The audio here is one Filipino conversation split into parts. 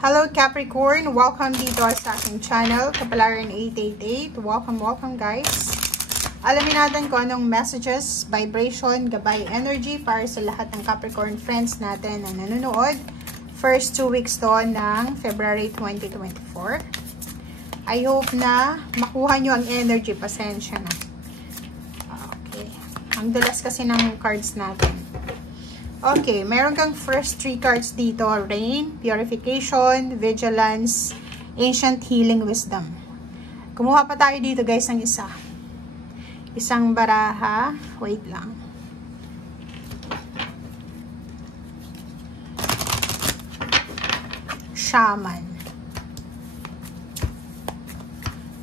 Hello Capricorn! Welcome dito sa aking channel, Kapalaran 888. Welcome guys. Alamin natin kung anong messages, vibration, gabay, energy para sa lahat ng Capricorn friends natin na nanonood. First 2 weeks to ng February 2024. I hope na makuha nyo ang energy. Pasensya na. Okay. Ang dulas kasi ng cards natin. Okay, meron kang first 3 cards dito. Rain, Purification, Vigilance, Ancient Healing Wisdom. Kumuha pa tayo dito guys ng isa. Isang baraha. Wait lang. Shaman.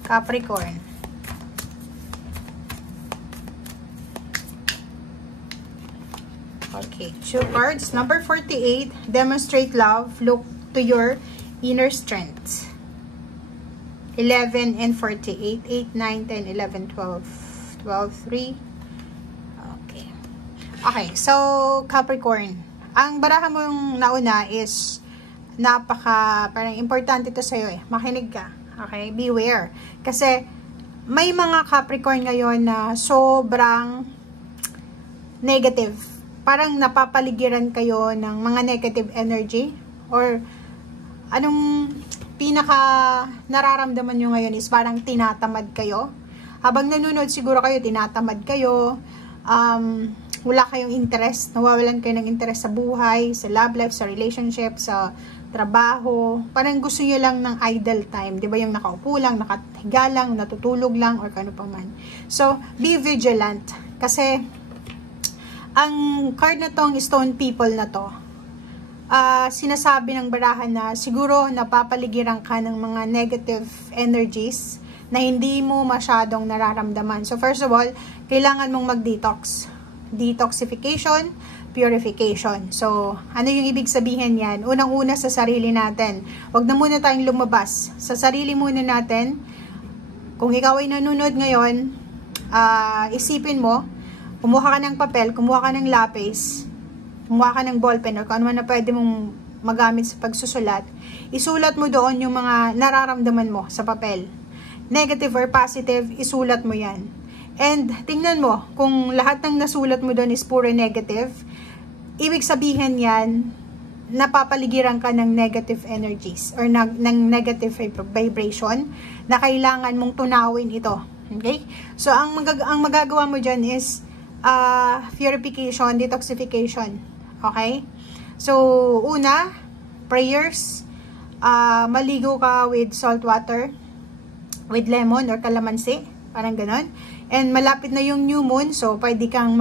Capricorn. Okay, 2 cards. Number 48, demonstrate love, look to your inner strength. 11 and 48, 8, 9, 10, 11, 12, 12, 3. Okay. Okay, so Capricorn, ang baraha mo yung nauna is parang importante to sa'yo eh. Makinig ka. Okay, beware. Kasi may mga Capricorn ngayon na sobrang negative. Parang napapaligiran kayo ng mga negative energy or anong pinaka nararamdaman nyo ngayon is parang tinatamad kayo. Habang nanonood siguro kayo, tinatamad kayo, wala kayong interest, nawawalan kayo ng interest sa buhay, sa love life, sa relationship, sa trabaho. Parang gusto nyo lang ng idle time, di ba? Yung nakaupo lang, nakahiga lang, natutulog lang, or kano pa man. So, be vigilant. Kasi ang card na tong Stone People na to, sinasabi ng barahan na siguro napapaligiran ka ng mga negative energies na hindi mo masyadong nararamdaman. So first of all, kailangan mong mag-detox. Detoxification, purification. So, ano yung ibig sabihin yan? Unang-una sa sarili natin. Huwag na muna tayong lumabas. Sa sarili muna natin, kung ikaw ay nanonood ngayon, isipin mo, kumuha ka ng papel, kumuha ka ng lapis, kumuha ka ng ballpen, or kung ano man na pwede mong magamit sa pagsusulat, isulat mo doon yung mga nararamdaman mo sa papel. Negative or positive, isulat mo yan. And tingnan mo, kung lahat ng nasulat mo doon is puro negative, ibig sabihin yan, napapaligiran ka ng negative energies or ng negative vibration na kailangan mong tunawin ito. Okay? So, ang magagawa mo dyan is purification, detoxification. Okay? So, una, prayers. Maligo ka with salt water, with lemon or calamansi. Parang ganon. And malapit na yung new moon. So, pwede kang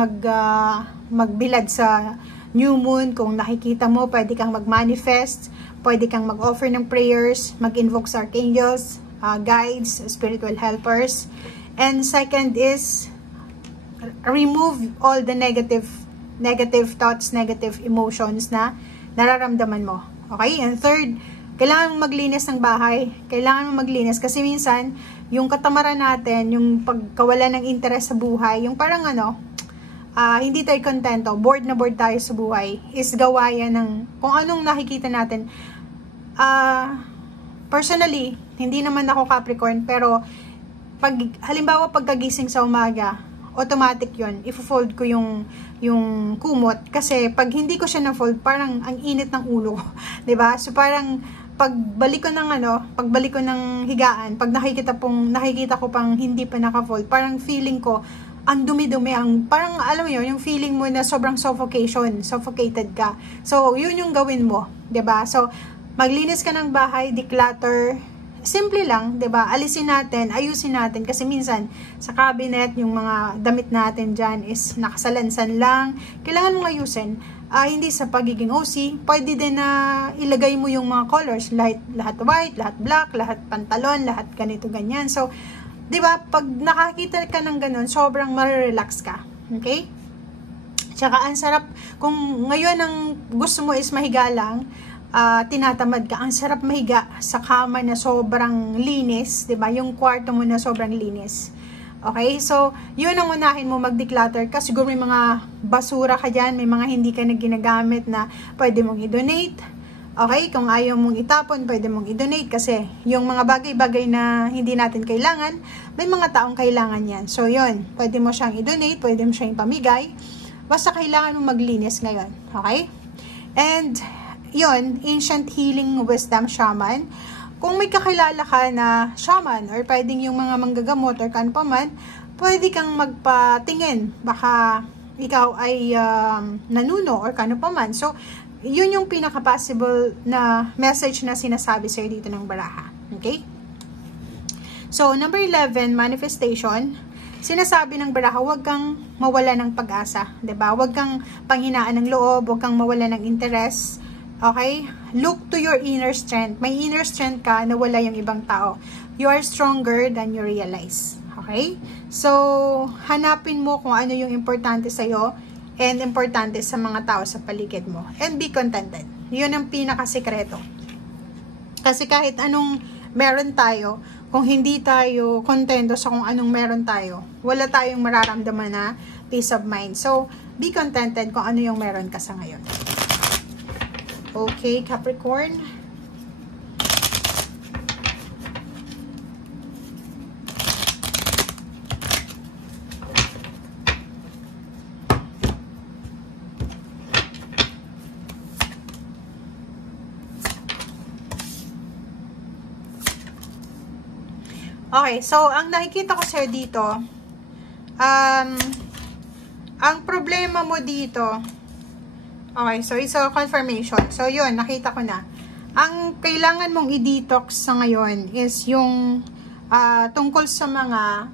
magbilad sa new moon. Kung nakikita mo, pwede kang mag-manifest. Pwede kang mag-offer ng prayers. Mag-invoke sa archangels, guides, spiritual helpers. And second is remove all the negative thoughts, negative emotions na nararamdaman mo. Okay? And third, kailangan maglinis ng bahay. Kailangan maglinis kasi minsan, yung katamaran natin, yung pagkawala ng interest sa buhay, yung parang hindi tayo kontento, bored na bored tayo sa buhay, is gawayan ng kung anong nakikita natin. Personally, hindi naman ako Capricorn, pero halimbawa pagkagising sa umaga, automatic yon, ifo-fold ko yung kumot kasi pag hindi ko siya na-fold, parang ang init ng ulo ko, 'di ba? So parang pagbalik ko ng higaan, pag nakikita ko pang hindi pa naka-fold, parang feeling ko ang dumi-dumi, parang alam mo yun, yung feeling mo na sobrang suffocated ka. So yun yung gawin mo, 'di ba? So maglinis ka ng bahay, declutter. Simple lang, 'di ba? Alisin natin, ayusin natin kasi minsan sa cabinet yung mga damit natin diyan is nakasalansan lang. Kailangan mong ayusin. Hindi sa pagiging OC, pwede din na ilagay mo yung mga colors, lahat white, lahat black, lahat pantalon, lahat ganito ganyan. So, 'di ba? Pag nakakita ka ng ganun, sobrang ma-relax ka. Okay? Tsaka ang sarap kung ngayon ang gusto mo is mahiga lang, tinatamad ka, ang sarap mahiga sa kama na sobrang linis, 'di ba? Yung kwarto mo na sobrang linis. Okay? So, yun ang unahin mo, mag-declutter ka. Siguro may mga basura ka dyan, may mga hindi ka na ginagamit na pwede mong i-donate, Okay, kung ayaw mong itapon, pwede mong i-donate kasi yung mga bagay-bagay na hindi natin kailangan, may mga taong kailangan yan. So, yun, pwede mo siyang i-donate, pwede mo siyang ipamigay, basta kailangan mong maglinis ngayon. Okay? And, yun, Ancient Healing Wisdom Shaman. Kung may kakilala ka na shaman or pwedeng yung mga manggagamot or kano pa man, pwede kang magpatingin. Baka ikaw ay nanuno or kano pa man. So, yun yung pinaka-possible na message na sinasabi sa'yo dito ng baraha. Okay? So, number 11, manifestation. Sinasabi ng baraha, huwag kang mawala ng pag-asa. 'Di ba? Huwag kang panghinaan ng loob, huwag kang mawala ng interest. Okay? Look to your inner strength. May inner strength ka na wala yung ibang tao. You are stronger than you realize. Okay? So, hanapin mo kung ano yung importante sa'yo and importante sa mga tao sa paligid mo. And be contented. Yun ang pinakasikreto. Kasi kahit anong meron tayo, kung hindi tayo kontento sa kung anong meron tayo, wala tayong mararamdaman na peace of mind. So, be contented kung ano yung meron ka sa ngayon. Okay, Capricorn. Okay, so ang nakikita ko sa'yo dito, ang problema mo dito, okay, so it's a confirmation. So yun, nakita ko na. Ang kailangan mong i-detox sa ngayon is yung tungkol sa mga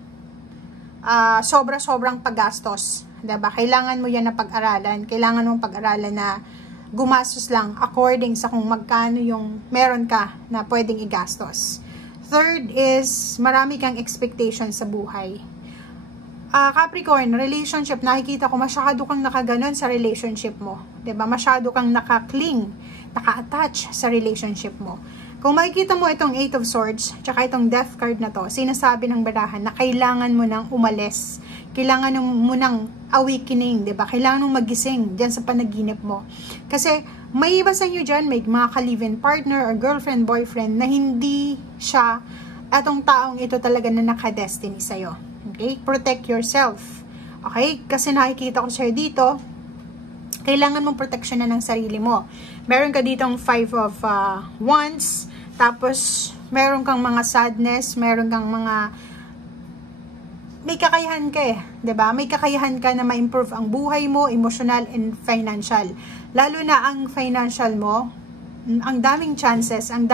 sobra-sobrang paggastos. Diba? Kailangan mo yan na pag-aralan. Kailangan mong pag-aralan na gumastos lang according sa kung magkano yung meron ka na pwedeng igastos. Third is, marami kang expectation sa buhay. Capricorn, relationship, nakikita ko masyado kang nakaganon sa relationship mo. 'Di ba? Masyado kang naka-cling, naka-attach sa relationship mo. Kung makikita mo itong 8 of Swords, tsaka itong Death card na to, sinasabi ng barahan na kailangan mo nang umalis. Kailangan mo nang awakening, 'di ba? Kailangan mong magising diyan sa panaginip mo. Kasi may iba sa inyo dyan, may mga ka-live-in partner or girlfriend, boyfriend na hindi siya, atong taong ito talaga na naka-destiny sa'yo. Okay? Protect yourself. Okay? Kasi nakikita ko sa'yo dito, kailangan mong proteksyonan ng sarili mo. Meron ka ditong 5 of Wands, tapos meron kang mga sadness, meron kang mga may kakayahan ka eh, 'di ba? May kakayahan ka na ma-improve ang buhay mo, emotional and financial. Lalo na ang financial mo, ang daming chances, ang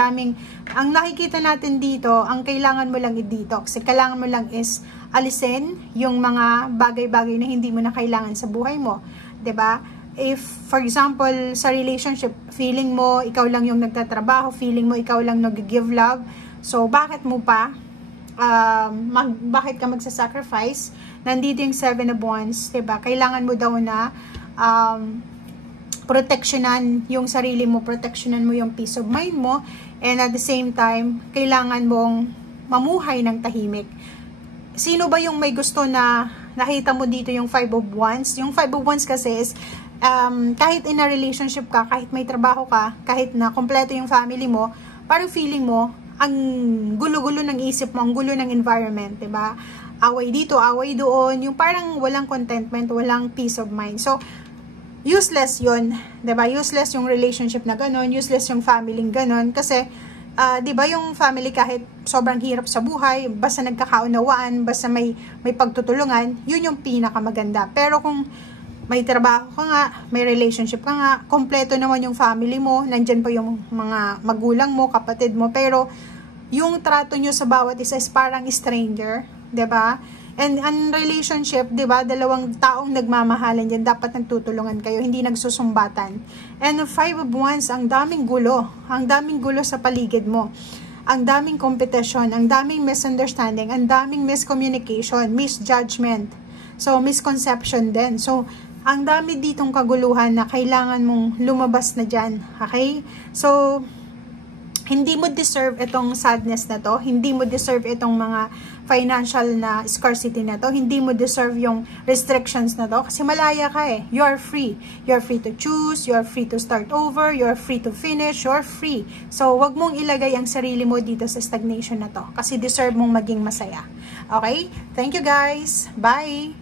nakikita natin dito, ang kailangan mo lang i-detox. Kailangan mo lang is alisin yung mga bagay-bagay na hindi mo na kailangan sa buhay mo, 'di ba? If for example, sa relationship, feeling mo ikaw lang yung nagtatrabaho, feeling mo ikaw lang nag-give love. So bakit mo pa bakit ka magsasacrifice? Nandito yung 7 of Wands, diba? Kailangan mo daw na proteksyonan yung sarili mo, proteksyonan mo yung peace of mind mo, and at the same time, kailangan mong mamuhay ng tahimik. Sino ba yung may gusto na nakita mo dito yung 5 of Wands? Yung 5 of Wands kasi is kahit in a relationship ka, kahit may trabaho ka, kahit na kompleto yung family mo, parang feeling mo ang gulo-gulo ng isip mo, ang gulo ng environment, 'di ba? Away dito, away doon, yung parang walang contentment, walang peace of mind. So, useless 'yon, 'di ba? Useless yung relationship na gano'n, useless yung family gano'n kasi 'di ba yung family kahit sobrang hirap sa buhay, basta nagkakaunawaan, basta may pagtutulungan, yun yung pinakamaganda. Pero kung may trabaho ka nga, may relationship ka nga, kompleto naman yung family mo, nandyan pa yung mga magulang mo, kapatid mo, pero yung trato nyo sa bawat isa is parang stranger, 'di ba? And ang relationship, 'di ba, dalawang taong nagmamahalan diyan, dapat nagtutulungan kayo, hindi nagsusumbatan. And 5 of Wands, ang daming gulo sa paligid mo. Ang daming competition, ang daming misunderstanding, ang daming miscommunication, misjudgment. So misconception din. So ang dami ditong kaguluhan na kailangan mong lumabas na dyan. Okay? So, Hindi mo deserve itong sadness na to. Hindi mo deserve itong mga financial na scarcity na to. Hindi mo deserve yung restrictions na to. Kasi malaya ka eh. You're free. You're free to choose. You're free to start over. You're free to finish. You're free. So, wag mong ilagay ang sarili mo dito sa stagnation na to. Kasi deserve mong maging masaya. Okay? Thank you guys. Bye!